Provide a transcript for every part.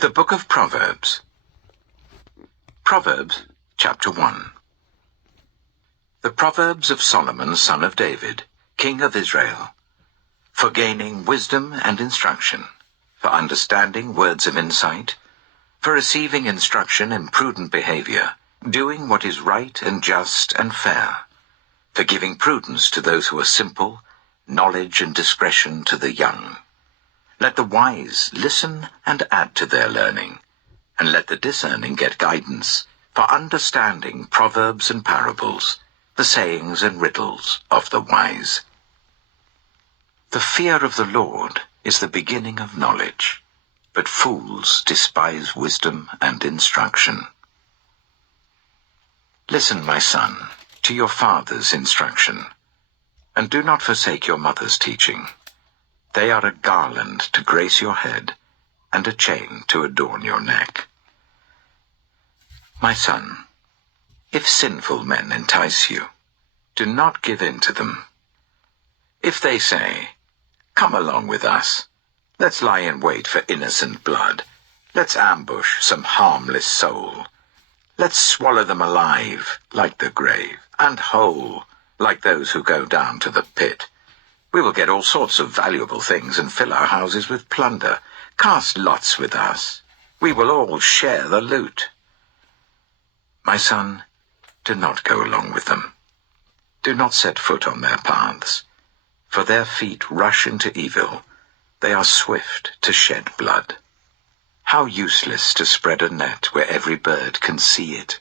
The Book of Proverbs. Proverbs, chapter 1. The Proverbs of Solomon, son of David, king of Israel, for gaining wisdom and instruction, for understanding words of insight, for receiving instruction in prudent behavior, doing what is right and just and fair, for giving prudence to those who are simple, knowledge and discretion to the young. Let the wise listen and add to their learning, and let the discerning get guidance, for understanding proverbs and parables, the sayings and riddles of the wise. The fear of the Lord is the beginning of knowledge, but fools despise wisdom and instruction. Listen, my son, to your father's instruction, and do not forsake your mother's teaching. They are a garland to grace your head, and a chain to adorn your neck. My son, if sinful men entice you, do not give in to them. If they say, "Come along with us, let's lie in wait for innocent blood, let's ambush some harmless soul, let's swallow them alive like the grave, and whole like those who go down to the pit. We will get all sorts of valuable things and fill our houses with plunder. Cast lots with us. We will all share the loot." My son, do not go along with them. Do not set foot on their paths, for their feet rush into evil. They are swift to shed blood. How useless to spread a net where every bird can see it.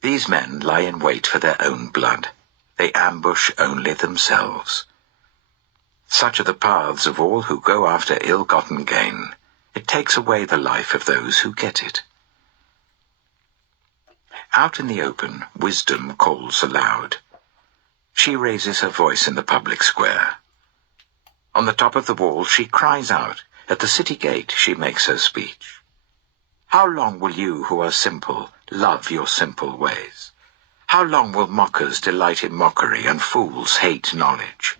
These men lie in wait for their own blood. They ambush only themselves. Such are the paths of all who go after ill-gotten gain. It takes away the life of those who get it. Out in the open, wisdom calls aloud. She raises her voice in the public square. On the top of the wall she cries out. At the city gate she makes her speech. How long will you who are simple love your simple ways? How long will mockers delight in mockery and fools hate knowledge?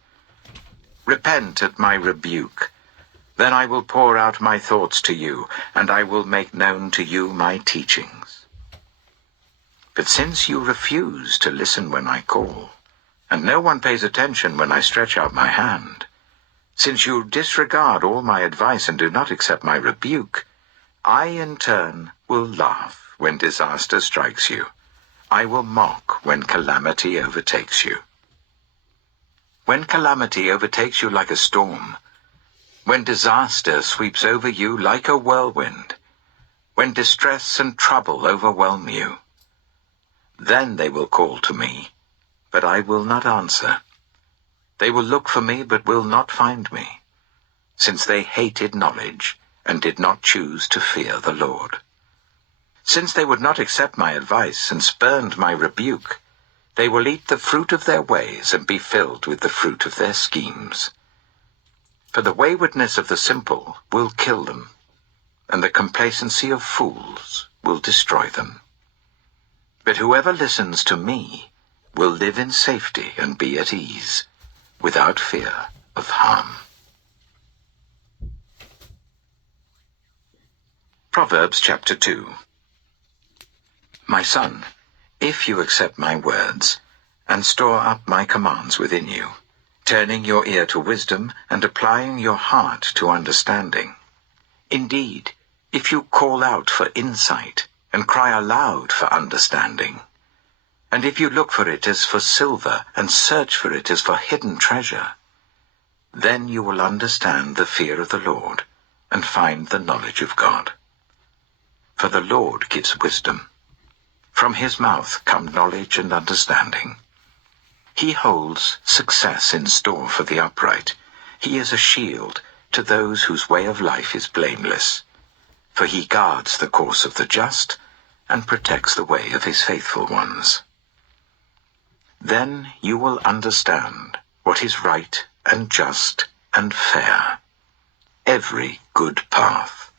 Repent at my rebuke. Then I will pour out my thoughts to you, and I will make known to you my teachings. But since you refuse to listen when I call, and no one pays attention when I stretch out my hand, since you disregard all my advice and do not accept my rebuke, I in turn will laugh when disaster strikes you. I will mock when calamity overtakes you. When calamity overtakes you like a storm, when disaster sweeps over you like a whirlwind, when distress and trouble overwhelm you, then they will call to me, but I will not answer. They will look for me, but will not find me, since they hated knowledge and did not choose to fear the Lord. Since they would not accept my advice and spurned my rebuke, they will eat the fruit of their ways and be filled with the fruit of their schemes. For the waywardness of the simple will kill them, and the complacency of fools will destroy them. But whoever listens to me will live in safety and be at ease, without fear of harm. Proverbs chapter 2. My son, if you accept my words, and store up my commands within you, turning your ear to wisdom and applying your heart to understanding, indeed, if you call out for insight and cry aloud for understanding, and if you look for it as for silver and search for it as for hidden treasure, then you will understand the fear of the Lord and find the knowledge of God. For the Lord gives wisdom. From his mouth come knowledge and understanding. He holds success in store for the upright. He is a shield to those whose way of life is blameless. For he guards the course of the just and protects the way of his faithful ones. Then you will understand what is right and just and fair, every good path.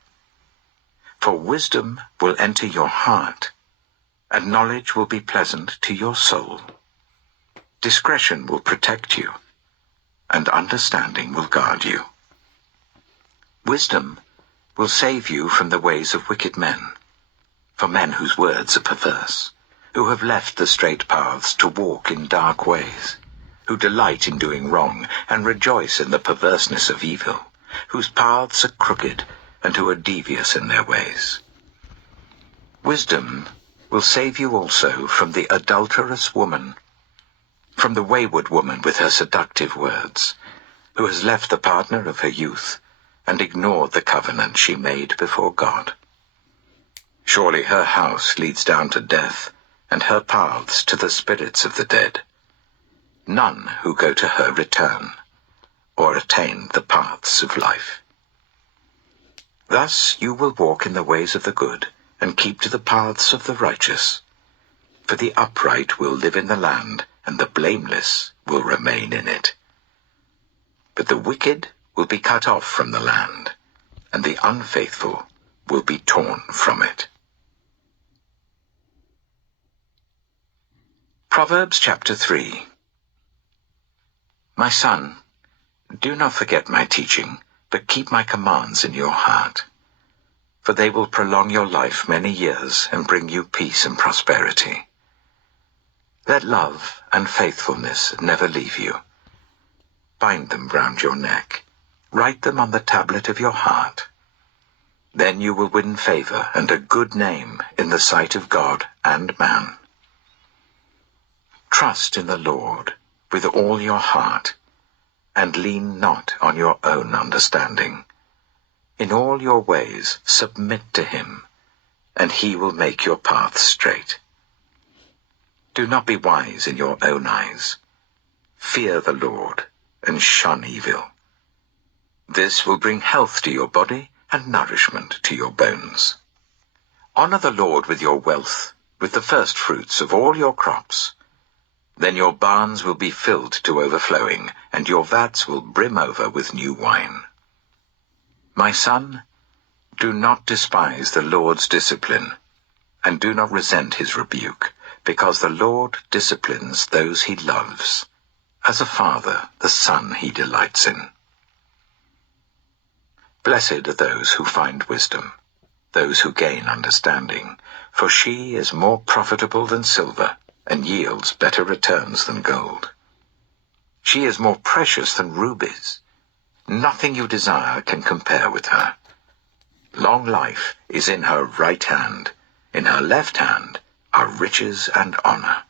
For wisdom will enter your heart, and knowledge will be pleasant to your soul. Discretion will protect you, and understanding will guard you. Wisdom will save you from the ways of wicked men, for men whose words are perverse, who have left the straight paths to walk in dark ways, who delight in doing wrong and rejoice in the perverseness of evil, whose paths are crooked and who are devious in their ways. Wisdom will save you also from the adulterous woman, from the wayward woman with her seductive words, who has left the partner of her youth and ignored the covenant she made before God. Surely her house leads down to death, and her paths to the spirits of the dead. None who go to her return, or attain the paths of life. Thus you will walk in the ways of the good, and keep to the paths of the righteous. For the upright will live in the land, and the blameless will remain in it. But the wicked will be cut off from the land, and the unfaithful will be torn from it. Proverbs chapter 3. My son, do not forget my teaching, but keep my commands in your heart. For they will prolong your life many years and bring you peace and prosperity. Let love and faithfulness never leave you. Bind them round your neck. Write them on the tablet of your heart. Then you will win favor and a good name in the sight of God and man. Trust in the Lord with all your heart, and lean not on your own understanding. In all your ways submit to him, and he will make your paths straight. Do not be wise in your own eyes. Fear the Lord, and shun evil. This will bring health to your body and nourishment to your bones. Honor the Lord with your wealth, with the first fruits of all your crops. Then your barns will be filled to overflowing, and your vats will brim over with new wine. My son, do not despise the Lord's discipline, and do not resent his rebuke, because the Lord disciplines those he loves, as a father the son he delights in. Blessed are those who find wisdom, those who gain understanding, for she is more profitable than silver, and yields better returns than gold. She is more precious than rubies. Nothing you desire can compare with her. Long life is in her right hand. In her left hand are riches and honor.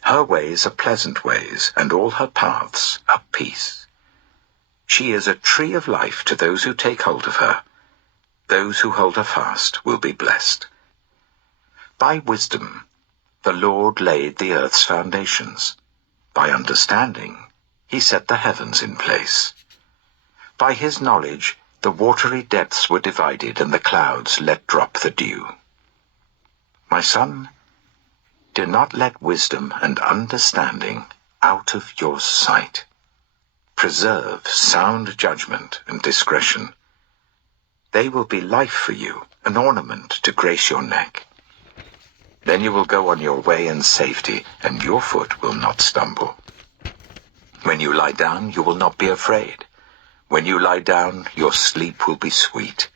Her ways are pleasant ways, and all her paths are peace. She is a tree of life to those who take hold of her. Those who hold her fast will be blessed. By wisdom the Lord laid the earth's foundations. By understanding he set the heavens in place. By his knowledge the watery depths were divided, and the clouds let drop the dew. My son, do not let wisdom and understanding out of your sight. Preserve sound judgment and discretion. They will be life for you, an ornament to grace your neck. Then you will go on your way in safety, and your foot will not stumble. When you lie down, you will not be afraid. When you lie down, your sleep will be sweet.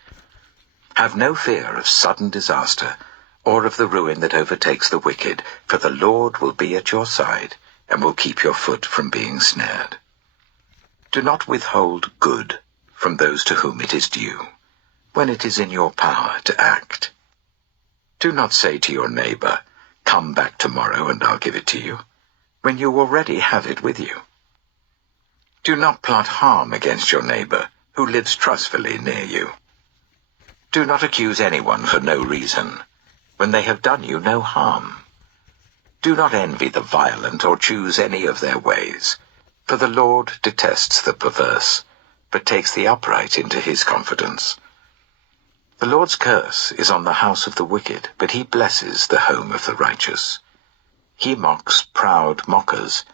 Have no fear of sudden disaster, or of the ruin that overtakes the wicked, for the Lord will be at your side, and will keep your foot from being snared. Do not withhold good from those to whom it is due, when it is in your power to act. Do not say to your neighbor, "Come back tomorrow and I'll give it to you," when you already have it with you. Do not plot harm against your neighbor who lives trustfully near you. Do not accuse anyone for no reason, when they have done you no harm. Do not envy the violent or choose any of their ways, for the Lord detests the perverse, but takes the upright into his confidence. The Lord's curse is on the house of the wicked, but he blesses the home of the righteous. He mocks proud mockers,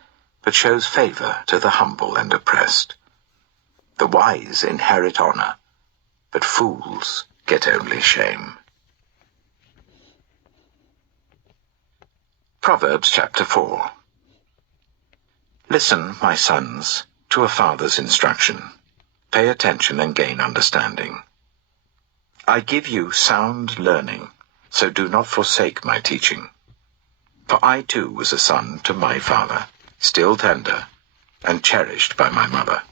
but shows favor to the humble and oppressed. The wise inherit honor, but fools get only shame. Proverbs chapter 4. Listen, my sons, to a father's instruction. Pay attention and gain understanding. I give you sound learning, so do not forsake my teaching. For I too was a son to my father, still tender, and cherished by my mother.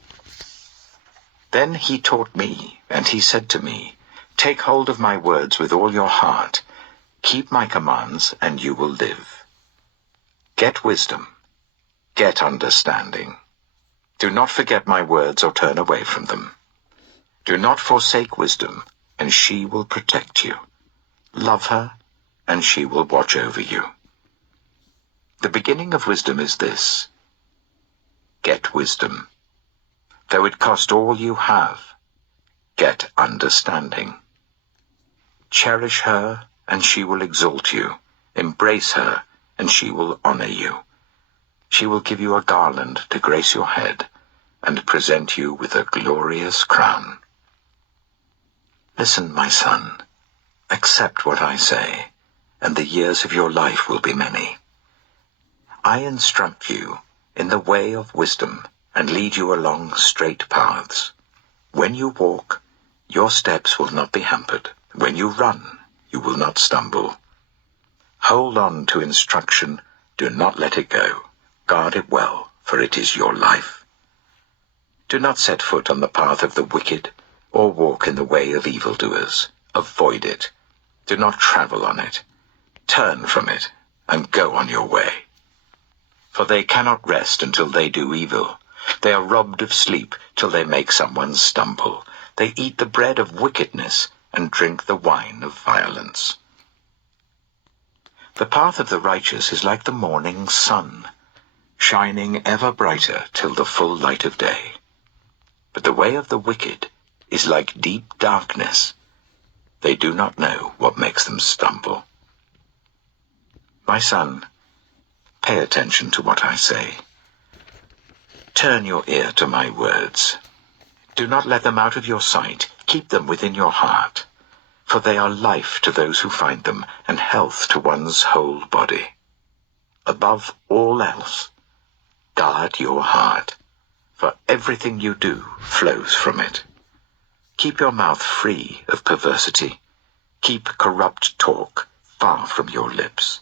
Then he taught me, and he said to me, Take hold of my words with all your heart. Keep my commands, and you will live. Get wisdom. Get understanding. Do not forget my words or turn away from them. Do not forsake wisdom, and she will protect you. Love her, and she will watch over you. The beginning of wisdom is this: get wisdom. Though it cost all you have, get understanding. Cherish her, and she will exalt you. Embrace her, and she will honor you. She will give you a garland to grace your head, and present you with a glorious crown. Listen, my son, accept what I say, and the years of your life will be many. I instruct you in the way of wisdom, and lead you along straight paths. When you walk, your steps will not be hampered. When you run, you will not stumble. Hold on to instruction, do not let it go. Guard it well, for it is your life. Do not set foot on the path of the wicked, or walk in the way of evildoers. Avoid it. Do not travel on it. Turn from it, and go on your way. For they cannot rest until they do evil. They are robbed of sleep till they make someone stumble. They eat the bread of wickedness and drink the wine of violence. The path of the righteous is like the morning sun, shining ever brighter till the full light of day. But the way of the wicked is like deep darkness. They do not know what makes them stumble. My son, pay attention to what I say. Turn your ear to my words. Do not let them out of your sight. Keep them within your heart, for they are life to those who find them, and health to one's whole body. Above all else, guard your heart, for everything you do flows from it. Keep your mouth free of perversity. Keep corrupt talk far from your lips.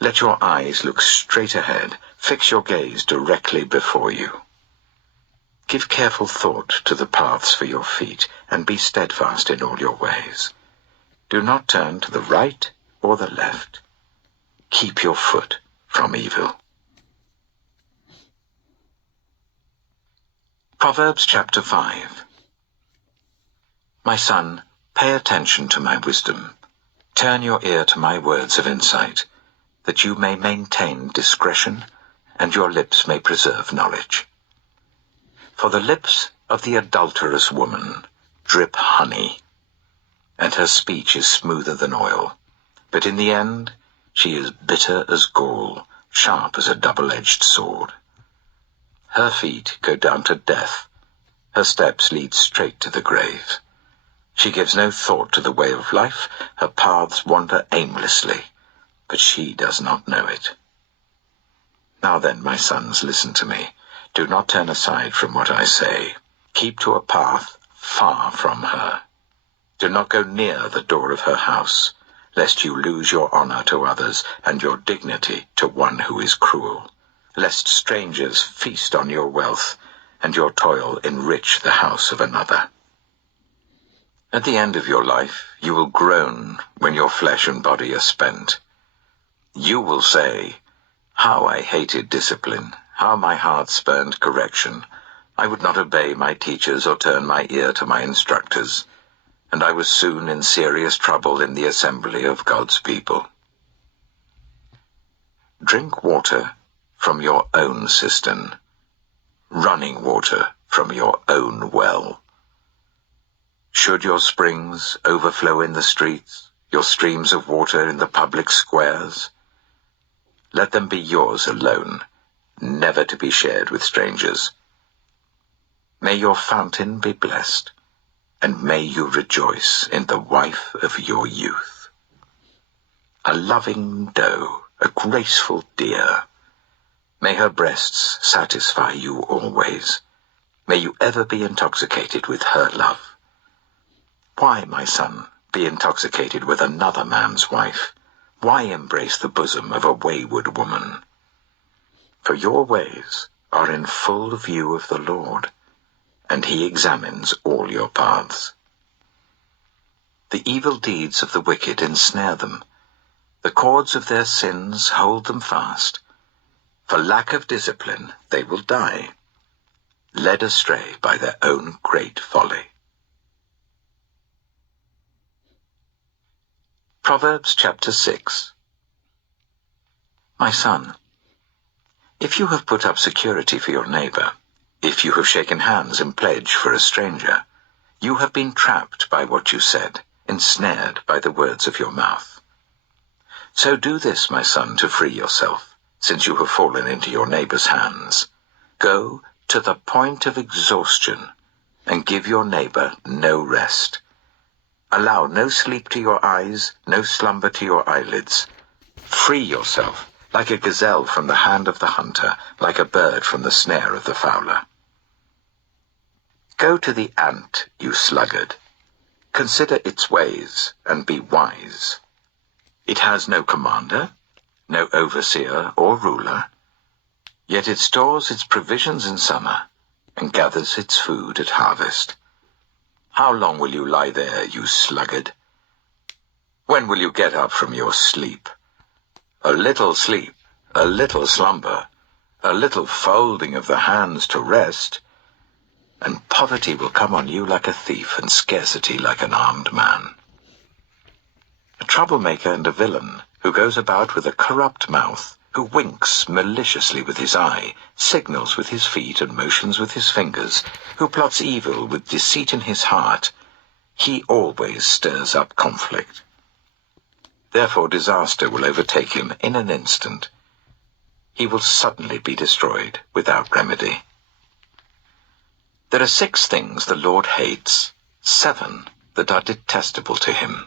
Let your eyes look straight ahead. Fix your gaze directly before you. Give careful thought to the paths for your feet, and be steadfast in all your ways. Do not turn to the right or the left. Keep your foot from evil. Proverbs chapter 5. My son, pay attention to my wisdom. Turn your ear to my words of insight, that you may maintain discretion, and your lips may preserve knowledge. For the lips of the adulterous woman drip honey, and her speech is smoother than oil. But in the end she is bitter as gall, sharp as a double-edged sword. Her feet go down to death, her steps lead straight to the grave. She gives no thought to the way of life, her paths wander aimlessly, but she does not know it. Now then, my sons, listen to me. Do not turn aside from what I say. Keep to a path far from her. Do not go near the door of her house, lest you lose your honor to others and your dignity to one who is cruel, lest strangers feast on your wealth and your toil enrich the house of another. At the end of your life you will groan when your flesh and body are spent. You will say, How I hated discipline, how my heart spurned correction. I would not obey my teachers or turn my ear to my instructors, and I was soon in serious trouble in the assembly of God's people. Drink water from your own cistern, running water from your own well. Should your springs overflow in the streets, your streams of water in the public squares, let them be yours alone, never to be shared with strangers. May your fountain be blessed, and may you rejoice in the wife of your youth. A loving doe, a graceful deer, may her breasts satisfy you always. May you ever be intoxicated with her love. Why, my son, be intoxicated with another man's wife? Why embrace the bosom of a wayward woman? For your ways are in full view of the Lord, and he examines all your paths. The evil deeds of the wicked ensnare them. The cords of their sins hold them fast. For lack of discipline they will die, led astray by their own great folly. Proverbs chapter 6. My son, if you have put up security for your neighbor, if you have shaken hands in pledge for a stranger, you have been trapped by what you said, ensnared by the words of your mouth. So do this, my son, to free yourself, since you have fallen into your neighbor's hands. Go to the point of exhaustion and give your neighbor no rest. Allow no sleep to your eyes, no slumber to your eyelids. Free yourself like a gazelle from the hand of the hunter, like a bird from the snare of the fowler. Go to the ant, you sluggard. Consider its ways and be wise. It has no commander, no overseer or ruler, yet it stores its provisions in summer and gathers its food at harvest. How long will you lie there, you sluggard? When will you get up from your sleep? A little sleep, a little slumber, a little folding of the hands to rest, and poverty will come on you like a thief and scarcity like an armed man. A troublemaker and a villain who goes about with a corrupt mouth, who winks maliciously with his eye, signals with his feet and motions with his fingers, who plots evil with deceit in his heart, he always stirs up conflict. Therefore disaster will overtake him in an instant. He will suddenly be destroyed without remedy. There are 6 things the Lord hates, 7 that are detestable to him: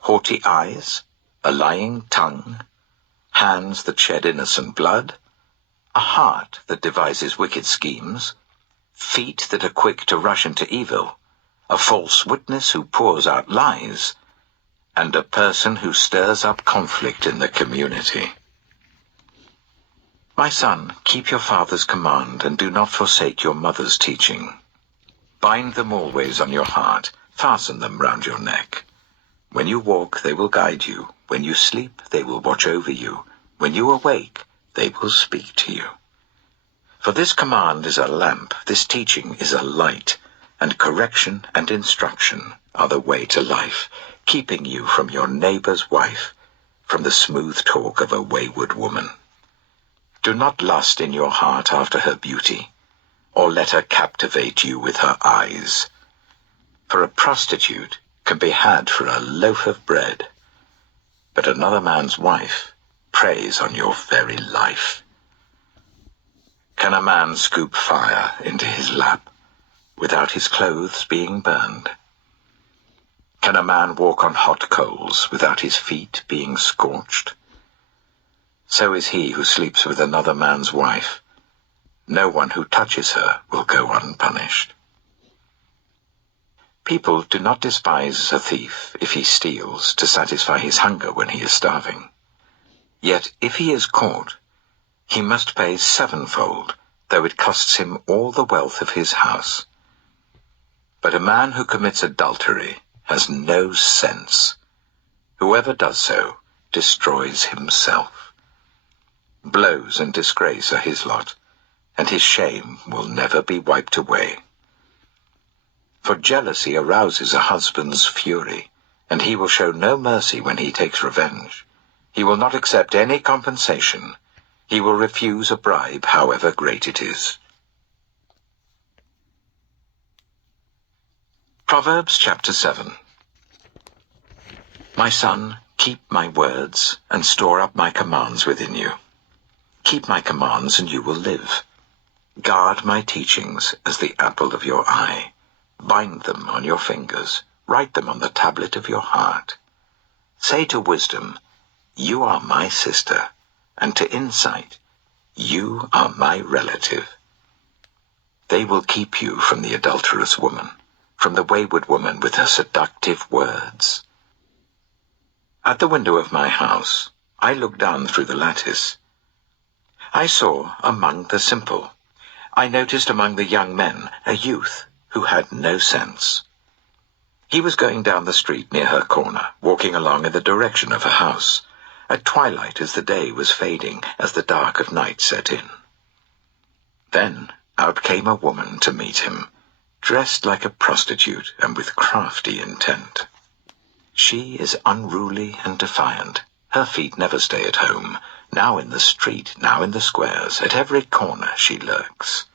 haughty eyes, a lying tongue, hands that shed innocent blood, a heart that devises wicked schemes, feet that are quick to rush into evil, a false witness who pours out lies, and a person who stirs up conflict in the community. My son, keep your father's command and do not forsake your mother's teaching. Bind them always on your heart, fasten them round your neck. When you walk, they will guide you. When you sleep, they will watch over you. When you awake, they will speak to you. For this command is a lamp, this teaching is a light, and correction and instruction are the way to life, keeping you from your neighbor's wife, from the smooth talk of a wayward woman. Do not lust in your heart after her beauty, or let her captivate you with her eyes. For a prostitute can be had for a loaf of bread, but another man's wife preys on your very life. Can a man scoop fire into his lap without his clothes being burned? Can a man walk on hot coals without his feet being scorched? So is he who sleeps with another man's wife. No one who touches her will go unpunished. People do not despise a thief if he steals to satisfy his hunger when he is starving. Yet if he is caught, he must pay 7-fold, though it costs him all the wealth of his house. But a man who commits adultery has no sense. Whoever does so destroys himself. Blows and disgrace are his lot, and his shame will never be wiped away. For jealousy arouses a husband's fury, and he will show no mercy when he takes revenge. He will not accept any compensation. He will refuse a bribe, however great it is. Proverbs chapter 7. My son, keep my words and store up my commands within you. Keep my commands and you will live. Guard my teachings as the apple of your eye. Bind them on your fingers. Write them on the tablet of your heart. Say to wisdom, you are my sister, and to insight, you are my relative. They will keep you from the adulterous woman, from the wayward woman with her seductive words. At the window of my house, I looked down through the lattice. I saw among the simple. I noticed among the young men a youth who had no sense. He was going down the street near her corner, walking along in the direction of her house, at twilight as the day was fading, as the dark of night set in. Then out came a woman to meet him, dressed like a prostitute and with crafty intent. She is unruly and defiant. Her feet never stay at home. Now in the street, now in the squares, at every corner she lurks.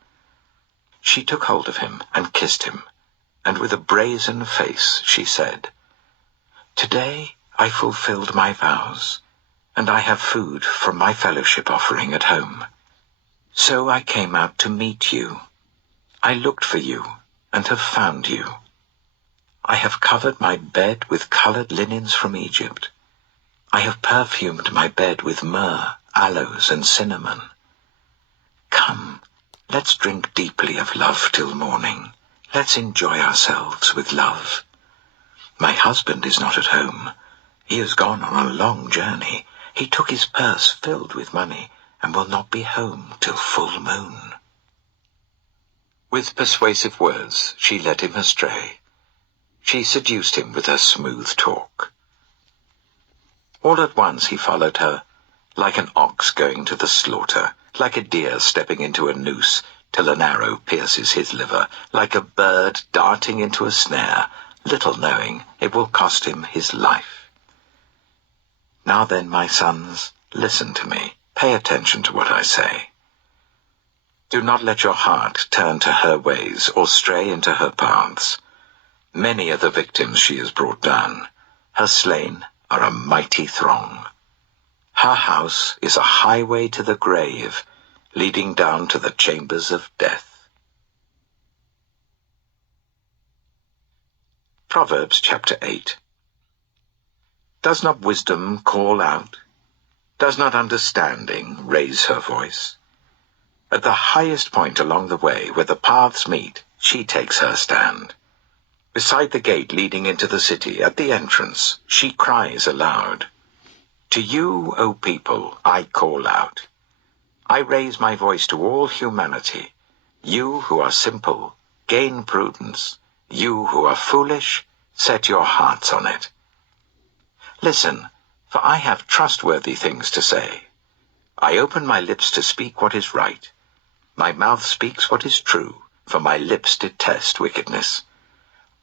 She took hold of him and kissed him, and with a brazen face she said, "Today I fulfilled my vows, and I have food from my fellowship offering at home. So I came out to meet you. I looked for you and have found you. I have covered my bed with colored linens from Egypt. I have perfumed my bed with myrrh, aloes, and cinnamon. Come, let's drink deeply of love till morning. Let's enjoy ourselves with love. My husband is not at home. He has gone on a long journey. He took his purse filled with money and will not be home till full moon." With persuasive words, she led him astray. She seduced him with her smooth talk. All at once he followed her, like an ox going to the slaughter, like a deer stepping into a noose till an arrow pierces his liver, like a bird darting into a snare, little knowing it will cost him his life. Now then, my sons, listen to me. Pay attention to what I say. Do not let your heart turn to her ways or stray into her paths. Many are the victims she has brought down. Her slain are a mighty throng. Her house is a highway to the grave, leading down to the chambers of death. Proverbs chapter 8. Does not wisdom call out? Does not understanding raise her voice? At the highest point along the way where the paths meet, she takes her stand. Beside the gate leading into the city, at the entrance, she cries aloud. To you, O people, I call out. I raise my voice to all humanity. You who are simple, gain prudence. You who are foolish, set your hearts on it. Listen, for I have trustworthy things to say. I open my lips to speak what is right. My mouth speaks what is true, for my lips detest wickedness.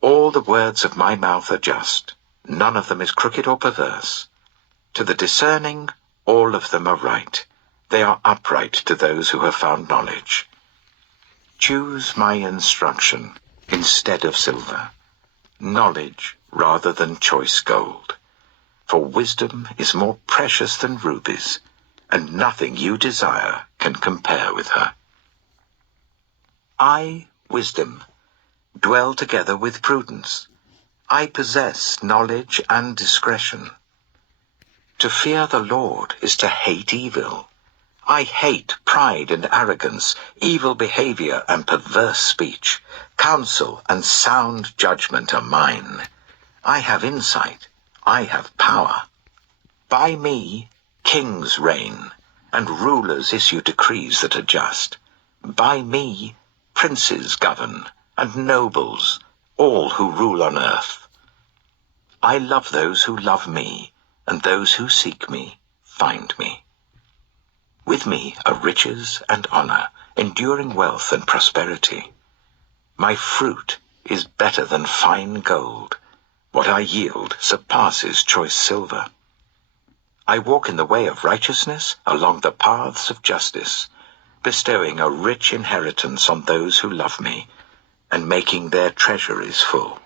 All the words of my mouth are just. None of them is crooked or perverse. To the discerning, all of them are right. They are upright to those who have found knowledge. Choose my instruction instead of silver, knowledge rather than choice gold. For wisdom is more precious than rubies, and nothing you desire can compare with her. I, wisdom, dwell together with prudence. I possess knowledge and discretion. To fear the Lord is to hate evil. I hate pride and arrogance, evil behavior and perverse speech. Counsel and sound judgment are mine. I have insight. I have power. By me, kings reign, and rulers issue decrees that are just. By me, princes govern, and nobles, all who rule on earth. I love those who love me, and those who seek me find me. With me are riches and honor, enduring wealth and prosperity. My fruit is better than fine gold. What I yield surpasses choice silver. I walk in the way of righteousness along the paths of justice, bestowing a rich inheritance on those who love me, and making their treasuries full.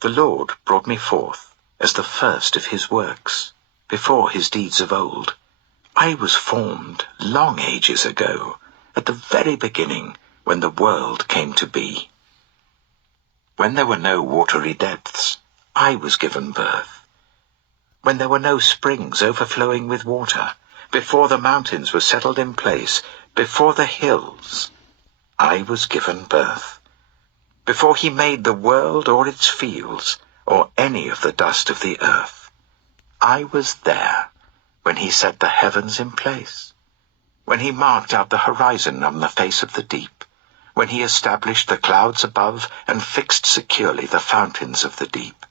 The Lord brought me forth as the first of his works, before his deeds of old. I was formed long ages ago, at the very beginning, when the world came to be. When there were no watery depths, I was given birth. When there were no springs overflowing with water, before the mountains were settled in place, before the hills, I was given birth. before he made the world or its fields, or any of the dust of the earth. I was there when he set the heavens in place, when he marked out the horizon on the face of the deep, when he established the clouds above and fixed securely the fountains of the deep,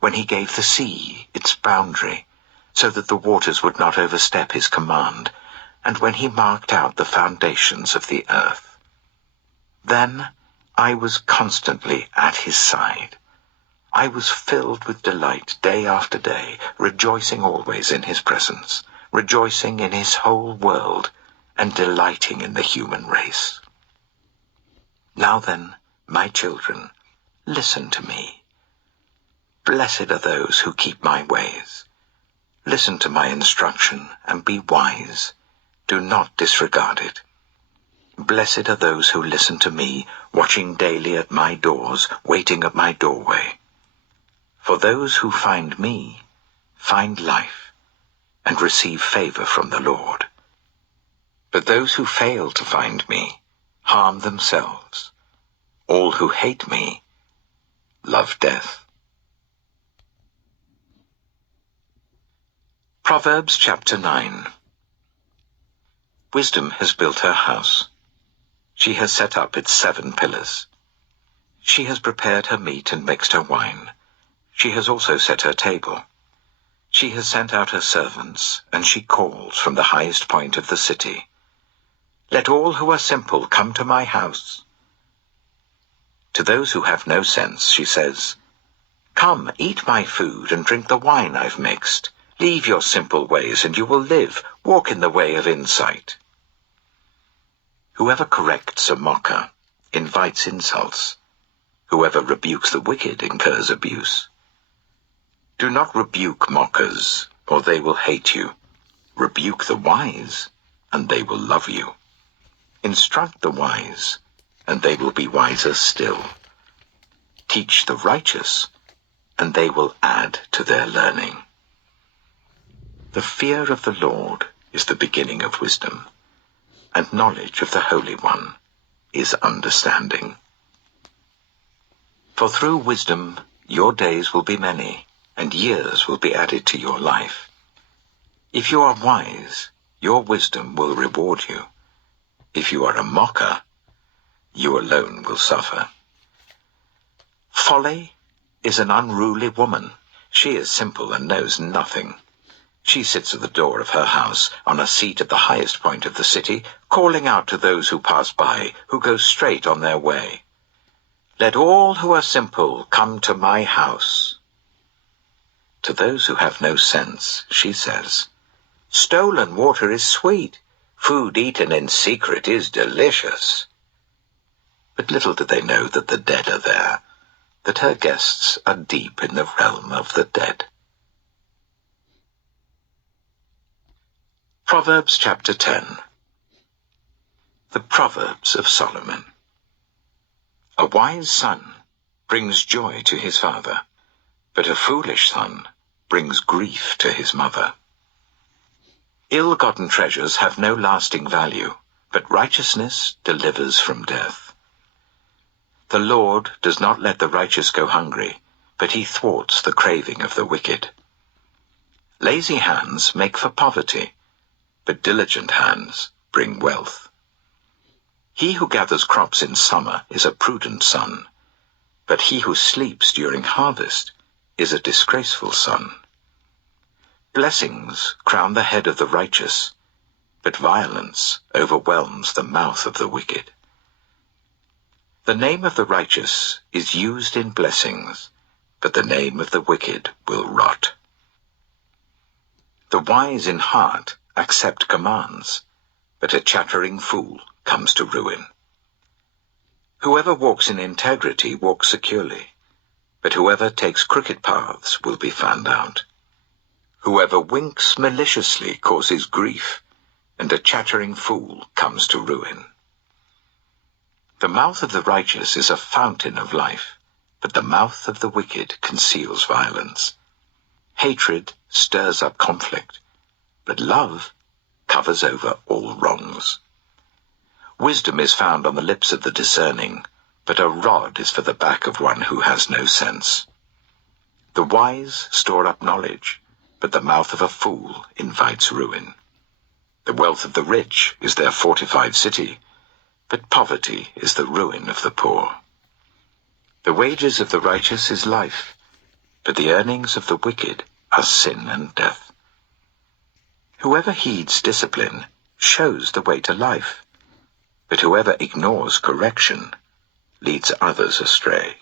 when he gave the sea its boundary, so that the waters would not overstep his command, and when he marked out the foundations of the earth. Then I was constantly at his side. I was filled with delight day after day, rejoicing always in his presence, rejoicing in his whole world, and delighting in the human race. Now then, my children, listen to me. Blessed are those who keep my ways. Listen to my instruction and be wise. Do not disregard it. Blessed are those who listen to me, watching daily at my doors, waiting at my doorway. For those who find me find life and receive favor from the Lord. But those who fail to find me harm themselves. All who hate me love death. Proverbs chapter 9. Wisdom has built her house. She has set up its 7 pillars. She has prepared her meat and mixed her wine. She has also set her table. She has sent out her servants, and she calls from the highest point of the city. Let all who are simple come to my house. To those who have no sense, she says, Come, eat my food and drink the wine I've mixed. Leave your simple ways and you will live. Walk in the way of insight. Whoever corrects a mocker invites insults. Whoever rebukes the wicked incurs abuse. Do not rebuke mockers, or they will hate you. Rebuke the wise, and they will love you. Instruct the wise, and they will be wiser still. Teach the righteous, and they will add to their learning. The fear of the Lord is the beginning of wisdom, and knowledge of the Holy One is understanding. For through wisdom your days will be many, and years will be added to your life. If you are wise, your wisdom will reward you. If you are a mocker, you alone will suffer. Folly is an unruly woman. She is simple and knows nothing. She sits at the door of her house, on a seat at the highest point of the city, calling out to those who pass by, who go straight on their way. Let all who are simple come to my house. To those who have no sense, she says, Stolen water is sweet. Food eaten in secret is delicious. But little do they know that the dead are there, that her guests are deep in the realm of the dead. Proverbs chapter 10. The Proverbs of Solomon. A wise son brings joy to his father, but a foolish son brings grief to his mother. Ill-gotten treasures have no lasting value, but righteousness delivers from death. The Lord does not let the righteous go hungry, but he thwarts the craving of the wicked. Lazy hands make for poverty, but diligent hands bring wealth. He who gathers crops in summer is a prudent son, but he who sleeps during harvest is a disgraceful son. Blessings crown the head of the righteous, but violence overwhelms the mouth of the wicked. The name of the righteous is used in blessings, but the name of the wicked will rot. The wise in heart accept commands, but a chattering fool comes to ruin. Whoever walks in integrity walks securely, but whoever takes crooked paths will be found out. Whoever winks maliciously causes grief, and a chattering fool comes to ruin. The mouth of the righteous is a fountain of life, but the mouth of the wicked conceals violence. Hatred stirs up conflict, but love covers over all wrongs. Wisdom is found on the lips of the discerning, but a rod is for the back of one who has no sense. The wise store up knowledge, but the mouth of a fool invites ruin. The wealth of the rich is their fortified city, but poverty is the ruin of the poor. The wages of the righteous is life, but the earnings of the wicked are sin and death. Whoever heeds discipline shows the way to life, but whoever ignores correction leads others astray.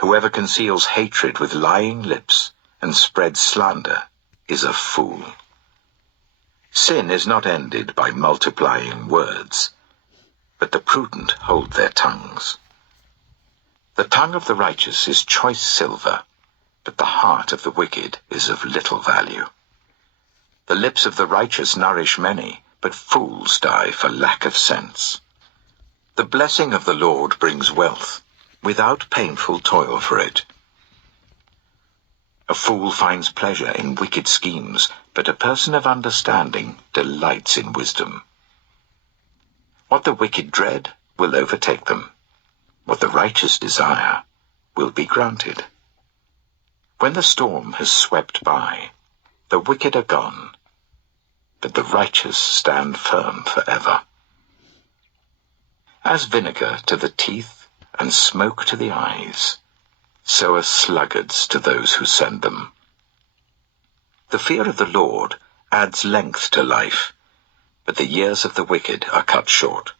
Whoever conceals hatred with lying lips and spreads slander is a fool. Sin is not ended by multiplying words, but the prudent hold their tongues. The tongue of the righteous is choice silver, but the heart of the wicked is of little value. The lips of the righteous nourish many, but fools die for lack of sense. The blessing of the Lord brings wealth, without painful toil for it. A fool finds pleasure in wicked schemes, but a person of understanding delights in wisdom. What the wicked dread will overtake them. What the righteous desire will be granted. When the storm has swept by, the wicked are gone, but the righteous stand firm forever. As vinegar to the teeth and smoke to the eyes, so are sluggards to those who send them. The fear of the Lord adds length to life, but the years of the wicked are cut short.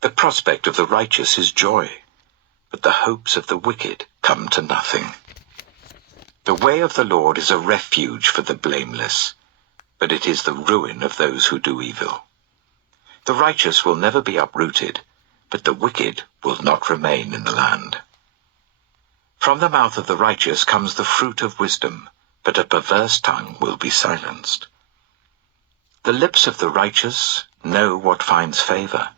The prospect of the righteous is joy, but the hopes of the wicked come to nothing. The way of the Lord is a refuge for the blameless, but it is the ruin of those who do evil. The righteous will never be uprooted, but the wicked will not remain in the land. From the mouth of the righteous comes the fruit of wisdom, but a perverse tongue will be silenced. The lips of the righteous know what finds favor,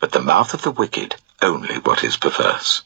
but the mouth of the wicked only what is perverse.